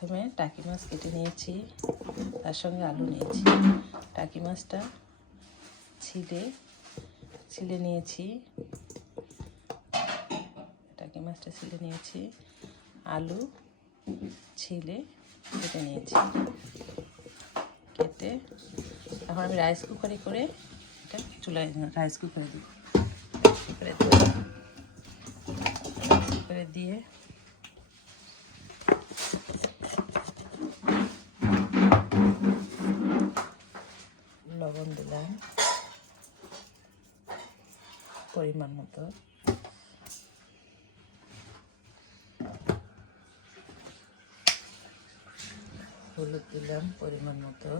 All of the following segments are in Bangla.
প্রথমে টাকি মাছ কেটে নিয়েছি, তার সঙ্গে আলু নিয়েছি। টাকি মাছটা ছিলে নিয়েছি, টাকি মাছটা ছিলে নিয়েছি, আলু ছিলে কেটে নিয়েছি। কেটে এখন আমি রাইস কুকারে করে এটা চুলায় রাইস কুকারে দিব। রাইস কুকারে দিয়ে লবণ দিলাম পরিমাণ মতো, হলুদ দিলাম পরিমাণ মতো,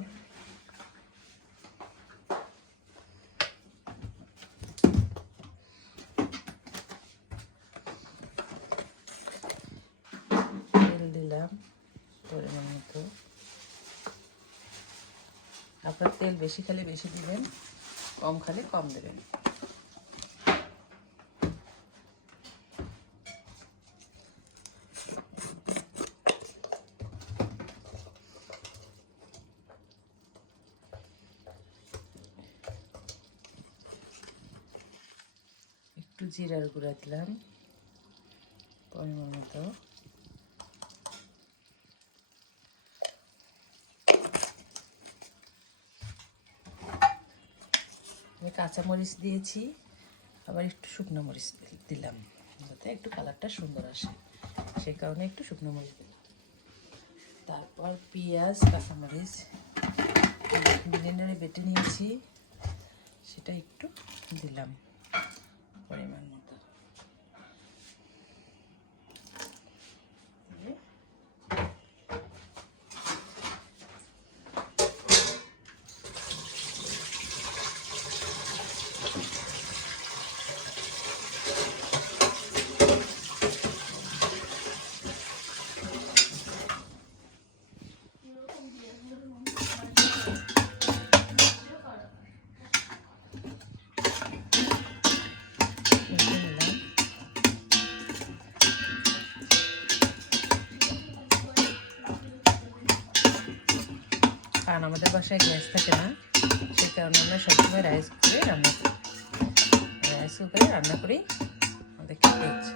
তেল দিলাম পরিমাণ মতো। আপনার তেল বেশি খেলে বেশি দিবেন, কম খেলে কম দেবেন। একটু জিরার গুঁড়া দিলাম পরিমাণ মতো, আমি কাঁচামরিচ দিয়েছি, আবার একটু শুকনো মরিচ দিলাম যাতে একটু কালারটা সুন্দর আসে, সেই কারণে একটু শুকনো মরিচ দিলাম। তারপর পেঁয়াজ কাঁচামরিচ ব্লেন্ডারে বেটে নিয়েছি, সেটা একটু দিলাম পরিমাণ মতো। কারণ আমাদের বাসায় গ্যাস থাকে না, সেই কারণে আমরা সবসময় রাইস কুকারে রান্না করি। রাইস কুকারে রান্না করি আমাদের খেতে হচ্ছে।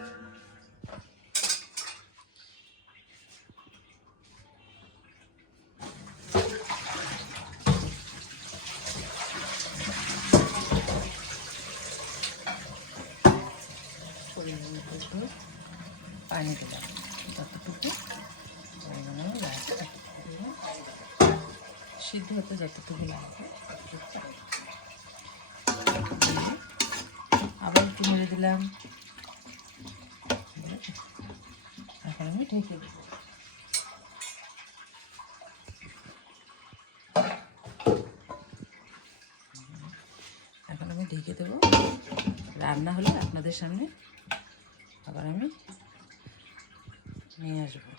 পানি দিলাম যতটুকু সিদ্ধ হতে যতটুকু লাগবে আবার একটু মেরে দিলাম। এখন আমি ঢেকে দেবো। এখন আমি ঢেকে দেবো, রান্না হলে আপনাদের সামনে আবার আমি নিয়ে আসবো।